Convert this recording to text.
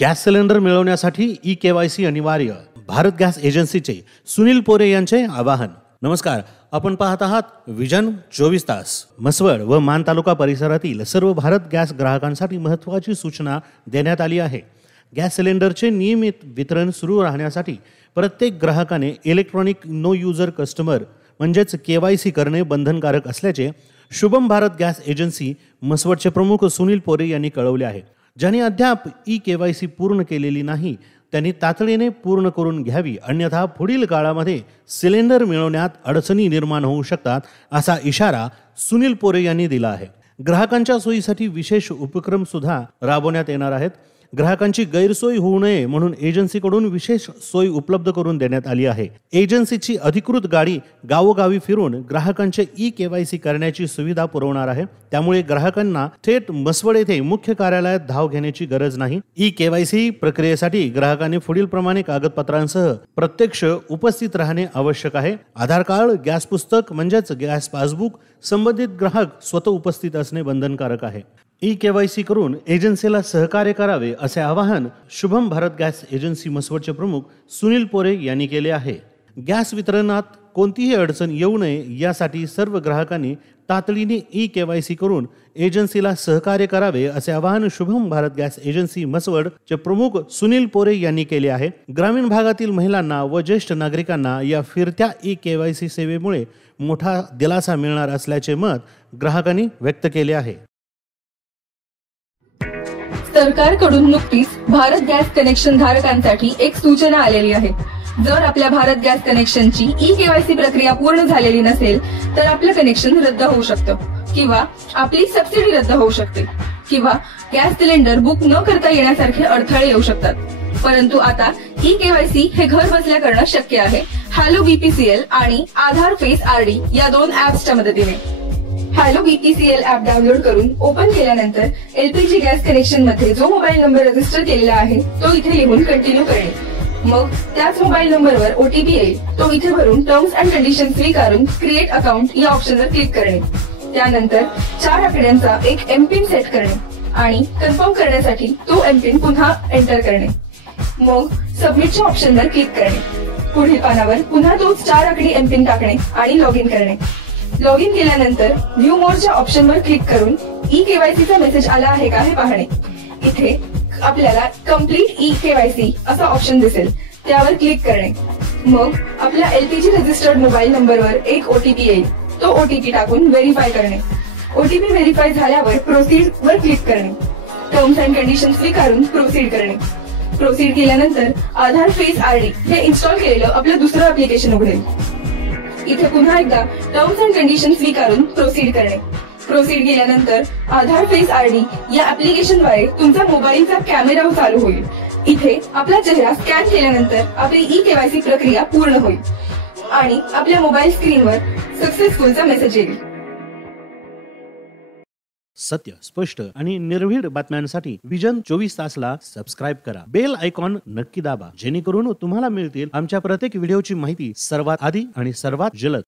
Gas cylinder मिळवण्यासाठी e-KYC अनिवार्य. Bharat gas एजन्सीचे Sunil पोरे यांचे आवाहन. नमस्कार, आपण पाहत आहात विजन 24 तास. म्हसवड व मान तालुका परिसरातील सर्व भारत गॅस ग्राहकांसाठी महत्त्वाची सूचना देण्यात आली आहे. गॅस सिलेंडरचे नियमित वितरण सुरू राहण्यासाठी प्रत्येक ग्राहकाने इलेक्ट्रॉनिक नो यूजर कस्टमर म्हणजेच केवायसी करणे बंधनकारक असल्याचे शुभम भारत गॅस एजन्सी म्हसवडचे प्रमुख सुनील पोरे यांनी कळवले आहे. ज्यांनी अद्याप ई-केवायसी पूर्ण केलेली नाही त्यांनी तातडीने पूर्ण करून घ्यावी, अन्यथा पुढील काळामध्ये सिलेंडर मिळवण्यात अडचणी निर्माण होऊ शकतात असा इशारा सुनील पोरे यांनी दिला आहे. ग्राहकांच्या सोयीसाठी विशेष उपक्रम सुद्धा राबवण्यात येणार आहेत. ग्राहकांची गैरसोय होऊ नये म्हणून एजन्सीकडून विशेष सोय उपलब्ध करून देण्यात आली आहे. एजन्सीची अधिकृत गाडी गावोगावी फिरून ग्राहकांचे ई-केवायसी करण्याची सुविधा पुरवणार आहे. त्यामुळे ग्राहकांना थेट म्हसवड येथे मुख्य कार्यालयात धाव घेण्याची गरज नाही. ई-केवायसी प्रक्रियेसाठी ग्राहकांनी पुढील प्रमाणे कागदपत्रांसह प्रत्यक्ष उपस्थित राहणे आवश्यक आहे. आधार कार्ड, गॅस पुस्तक म्हणजेच गॅस पासबुक, संबंधित ग्राहक स्वतः उपस्थित असणे बंधनकारक आहे. ई-केवायसी करून एजन्सीला सहकार्य करावे असे आवाहन शुभम भारत गॅस एजन्सी म्हसवडचे प्रमुख सुनील पोरे यांनी केले आहे. गॅस वितरणात कोणतीही अडचण येऊ नये यासाठी सर्व ग्राहकांनी तातडीने ई-केवायसी करून एजन्सीला सहकार्य करावे असे आवाहन शुभम भारत गॅस एजन्सी म्हसवडचे प्रमुख सुनील पोरे यांनी केले आहे. ग्रामीण भागातील महिलांना व ज्येष्ठ नागरिकांना या फिरत्या ई-केवायसी सेवेमुळे मोठा दिलासा मिळणार असल्याचे मत ग्राहकांनी व्यक्त केले आहे. सरकारकडून नुकतीच भारत गॅस कनेक्शन धारकांसाठी एक सूचना आलेली आहे. जर आपल्या भारत गॅस कनेक्शनची ई-केवायसी प्रक्रिया पूर्ण झालेली नसेल तर आपलं कनेक्शन रद्द होऊ शकतं किंवा आपली सबसिडी रद्द होऊ शकते किंवा गॅस सिलेंडर बुक न करता येण्यासारखे अडथळे येऊ शकतात. परंतु आता ई-केवायसी हे घर बसल्या करणं शक्य आहे. हॅलो बीपीसीएल आणि आधार फेस आरडी या दोन ऍप्सच्या मदतीने. हॅलो बीपीसीएल ऍप डाउनलोड करून ओपन केल्यानंतर एलपीजी गॅस कनेक्शन मध्ये जो मोबाईल नंबर रजिस्टर केलेला आहे तो इथे लिहून कंटिन्यू करणे. मग त्याच मोबाईल नंबरवर ओटीपी येईल, तो इथे भरून टर्म्स अँड कंडिशन स्वीकारून क्रिएट अकाउंट या ऑप्शनवर क्लिक करणे. त्यानंतर 4 आकड्यांचा एक एमपिन सेट करणे आणि कन्फर्म करण्यासाठी तो एमपिन पुन्हा एंटर करणे. मग सबमिटच्या ऑप्शनवर क्लिक करणे. पुढील पानावर पुन्हा तोच 4 आकडी एमपिन टाकणे आणि लॉग इन करणे. लॉग इन केल्यानंतर व्ह्यू मोरच्या ऑप्शनवर क्लिक करून ई-केवायसीचा मेसेज आला आहे का हे पाहणे. इथे आपल्याला कम्प्लीट ई-केवायसी असा ऑप्शन दिसेल, त्यावर क्लिक करणे. मग आपल्या एलपीजी रजिस्टर्ड मोबाईल नंबरवर एक ओटीपी येईल, तो ओटीपी टाकून व्हेरीफाय करणे. ओटीपी व्हेरीफाय झाल्यावर प्रोसीड वर क्लिक करणे. टर्म्स अँड कंडिशन स्वीकारून प्रोसीड करणे. प्रोसीड केल्यानंतर आधार फेस आरडी हे इन्स्टॉल केलेलं आपलं दुसरं ऍप्लिकेशन उघडेल. इथे पुन्हा एकदा टर्म्स अँड कंडिशन स्वीकारून प्रोसीड करणे. प्रोसीड केल्यानंतर आधार फेस आरडी या ऍप्लिकेशनद्वारे तुमचा मोबाईलचा कॅमेरा चालू होईल. इथे आपला चेहरा स्कॅन केल्यानंतर आपली ई-केवायसी प्रक्रिया पूर्ण होईल आणि आपल्या मोबाईल स्क्रीनवर सक्सेसफुलचा मेसेज येईल. सत्य, स्पष्ट आणि निर्भीड बातम्यांसाठी विजन 24 तासला सबस्क्राईब करा. बेल आयकॉन नक्की दाबा, जेणेकरून तुम्हाला मिळतील आमच्या प्रत्येक व्हिडिओची माहिती सर्वात आधी आणि सर्वात जलद.